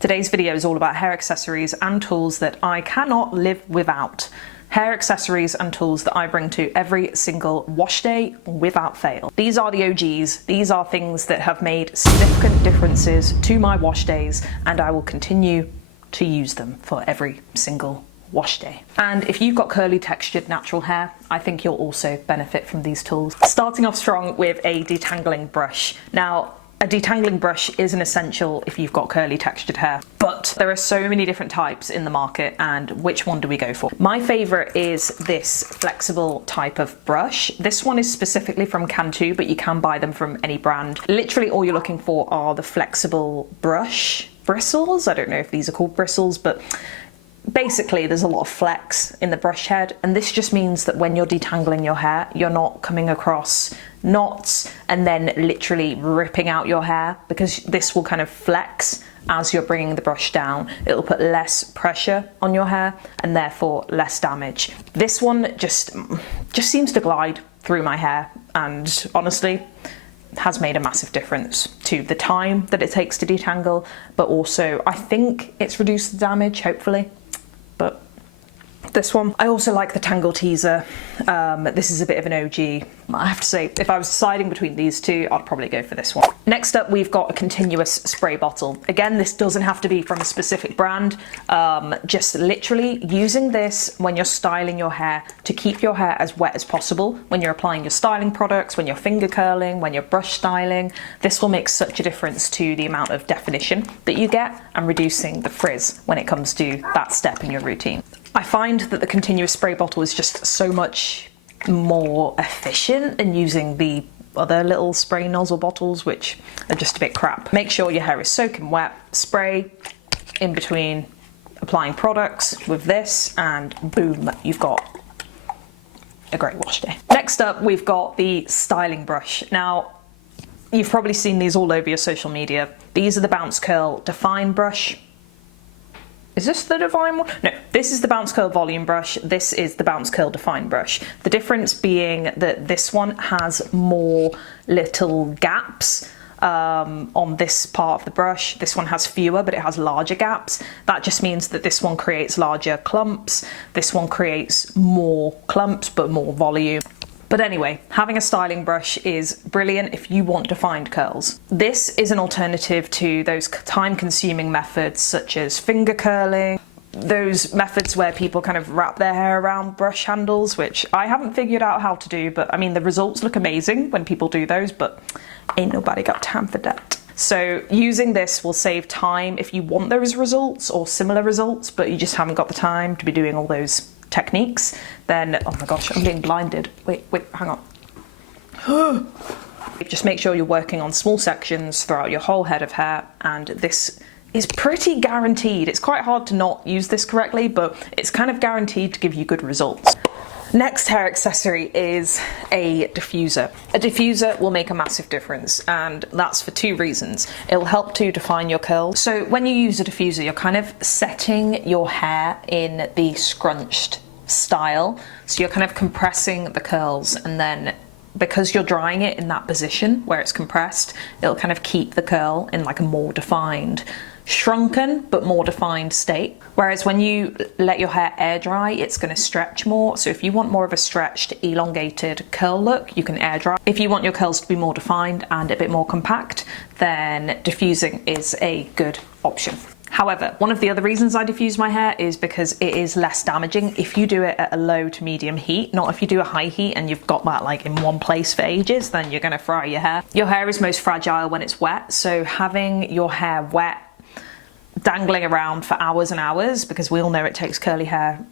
Today's video is all about hair accessories and tools that I cannot live without. Hair accessories and tools that I bring to every single wash day without fail. These are the OGs. These are things that have made significant differences to my wash days, and I will continue to use them for every single wash day. And if you've got curly textured natural hair, I think you'll also benefit from these tools. Starting off strong with a detangling brush. Now, a detangling brush is an essential if you've got curly textured hair, but there are so many different types in the market, and which one do we go for? My favorite is this flexible type of brush. This one is specifically from Cantu, but you can buy them from any brand. Literally all you're looking for are the flexible brush bristles. I don't know if these are called bristles, but basically there's a lot of flex in the brush head, and this just means that when you're detangling your hair, you're not coming across knots and then literally ripping out your hair, because this will kind of flex as you're bringing the brush down. It'll put less pressure on your hair and therefore less damage. This one just seems to glide through my hair, and honestly has made a massive difference to the time that it takes to detangle, but also I think it's reduced the damage, hopefully. But this one, I also like the Tangle Teaser. This is a bit of an OG. I have to say, if I was deciding between these two, I'd probably go for this one. Next up, we've got a continuous spray bottle. Again, this doesn't have to be from a specific brand. Just literally using this when you're styling your hair to keep your hair as wet as possible. When you're applying your styling products, when you're finger curling, when you're brush styling, this will make such a difference to the amount of definition that you get and reducing the frizz when it comes to that step in your routine. I find that the continuous spray bottle is just so much more efficient than using the other little spray nozzle bottles, which are just a bit crap. Make sure your hair is soaking wet, spray in between applying products with this, and boom, you've got a great wash day. Next up, we've got the styling brush. Now, you've probably seen these all over your social media. These are the Bounce Curl Define Brush. Is this the Define one? No, this is the Bounce Curl Volume Brush. This is the Bounce Curl Define Brush. The difference being that this one has more little gaps on this part of the brush. This one has fewer, but it has larger gaps. That just means that this one creates larger clumps. This one creates more clumps, but more volume. But anyway, having a styling brush is brilliant if you want defined curls. This is an alternative to those time-consuming methods such as finger curling, those methods where people kind of wrap their hair around brush handles, which I haven't figured out how to do, but I mean, the results look amazing when people do those, but ain't nobody got time for that. So using this will save time if you want those results or similar results, but you just haven't got the time to be doing all those techniques. Then, oh my gosh, I'm being blinded. Wait, hang on. Just make sure you're working on small sections throughout your whole head of hair, and this is pretty guaranteed. It's quite hard to not use this correctly, but it's kind of guaranteed to give you good results. Next hair accessory is a diffuser. A diffuser will make a massive difference, and that's for two reasons. It'll help to define your curls. So when you use a diffuser, you're kind of setting your hair in the scrunched style. So you're kind of compressing the curls, and then because you're drying it in that position where it's compressed, it'll kind of keep the curl in like a more defined, shrunken but more defined state. Whereas when you let your hair air dry, it's going to stretch more. So if you want more of a stretched, elongated curl look, you can air dry. If you want your curls to be more defined and a bit more compact, then diffusing is a good option. However, one of the other reasons I diffuse my hair is because it is less damaging if you do it at a low to medium heat. Not if you do a high heat and you've got that like in one place for ages, then you're going to fry your hair. Your hair is most fragile when it's wet, so having your hair wet, dangling around for hours and hours, because we all know it takes curly hair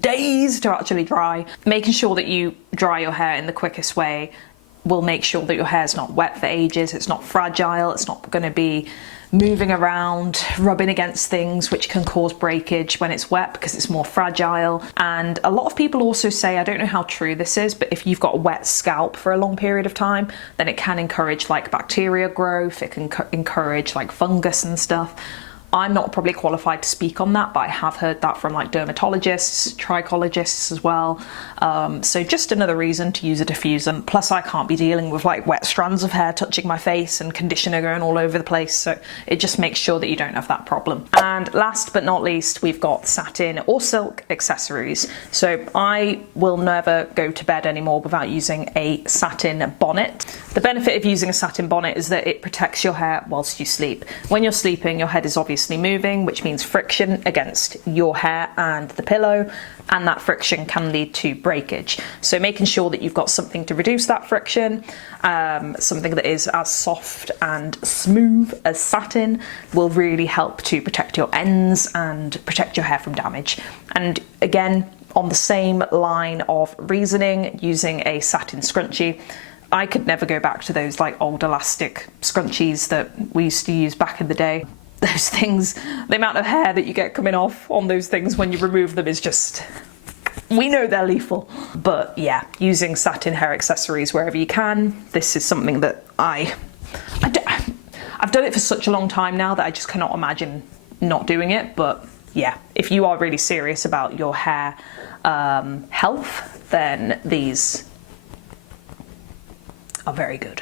days to actually dry, making sure that you dry your hair in the quickest way will make sure that your hair's not wet for ages, it's not fragile, it's not going to be moving around, rubbing against things, which can cause breakage when it's wet because it's more fragile. And a lot of people also say, I don't know how true this is, but if you've got a wet scalp for a long period of time, then it can encourage like bacteria growth, it can encourage like fungus and stuff. I'm not probably qualified to speak on that, but I have heard that from like dermatologists, trichologists as well. So just another reason to use a diffuser. Plus I can't be dealing with like wet strands of hair touching my face and conditioner going all over the place, so it just makes sure that you don't have that problem. And last but not least, we've got satin or silk accessories. So I will never go to bed anymore without using a satin bonnet. The benefit of using a satin bonnet is that it protects your hair whilst you sleep. When you're sleeping, your head is obviously moving, which means friction against your hair and the pillow, and that friction can lead to breakage. So making sure that you've got something to reduce that friction, something that is as soft and smooth as satin, will really help to protect your ends and protect your hair from damage. And again, on the same line of reasoning, using a satin scrunchie, I could never go back to those like old elastic scrunchies that we used to use back in the day. Those things, the amount of hair that you get coming off on those things when you remove them is just, we know they're lethal. But yeah, using satin hair accessories wherever you can. This is something that I've done it for such a long time now that I just cannot imagine not doing it. But yeah, if you are really serious about your hair health, then these are very good.